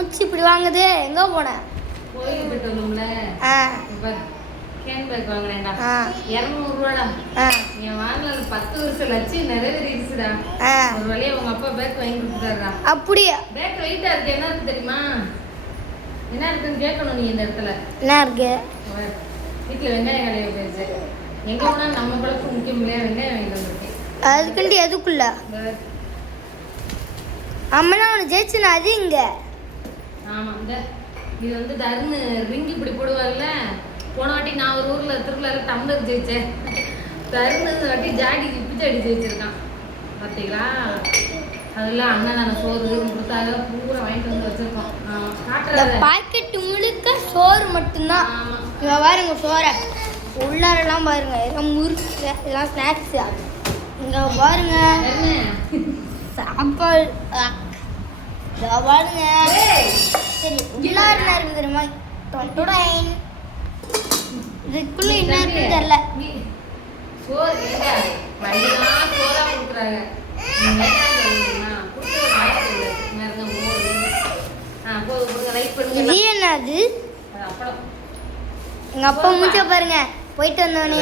மூச்சு இப்படி வாங்குது. எங்க போன? கோயிலுக்கு போயிட்டு வந்தோம்ல. Can back வாங்கினேன்டா. 200 ரூபாடா. என் வாங்கினது 10 வருஷம் லட்சியம் நிறைவேறிடுச்சுடா. ஒரு வழியா உங்க அப்பா பேக் வாங்கி கொடுத்துட்டாரா. அப்படியா? பேக் வெயிட்டா இருக்கு. என்ன இருக்கு தெரியுமா? என்ன இருக்குன்னு கேட்கணும் நீ இந்த இடத்துல. என்ன இருக்கு? வீட்டுல வெங்காயம் கடையை போயிருச்சு. எங்க போனா நம்ம பழப்பு முக்கியம் இல்லையா? வெங்காயம் வாங்கிட்டு வந்திருக்கேன். அதுக்குண்டு எதுக்குள்ள? அம்மனா அவனை ஜெயிச்சுனா அது இங்க. ஆமா இந்த இது வந்து தருணு ரிங் இப்படி போடுவார்ல. போன வாட்டி நான் ஒரு ஊர்ல திருவிழால டம்ளர் ஜெயிச்சேன். தருணு இந்த வாட்டி ஜாடி பிச்சாடி ஜெயிச்சிருக்கான். பார்த்தீங்களா? அதெல்லாம் அண்ணன் சோறு கொடுத்தா அதெல்லாம் பூரா வாங்கிட்டு வந்து வச்சிருக்கோம். பாக்கெட் முழுக்க சோறு மட்டும்தான். இங்க பாருங்க சோறை உள்ளாரெல்லாம் பாருங்க. எல்லாம் முறுக்கு எல்லாம் ஸ்நாக்ஸ். இங்க பாருங்க சாப்பாடு பாருங்க. சரி உள்ளார என்ன இருக்கு தெரியுமா? இதுக்குள்ள என்ன இருக்கு தெரியல. சோறு சோறா கொடுக்குறாங்க. இது என்னது? எங்க அப்பா மூச்ச பாருங்க போயிட்டு வந்தோடனே.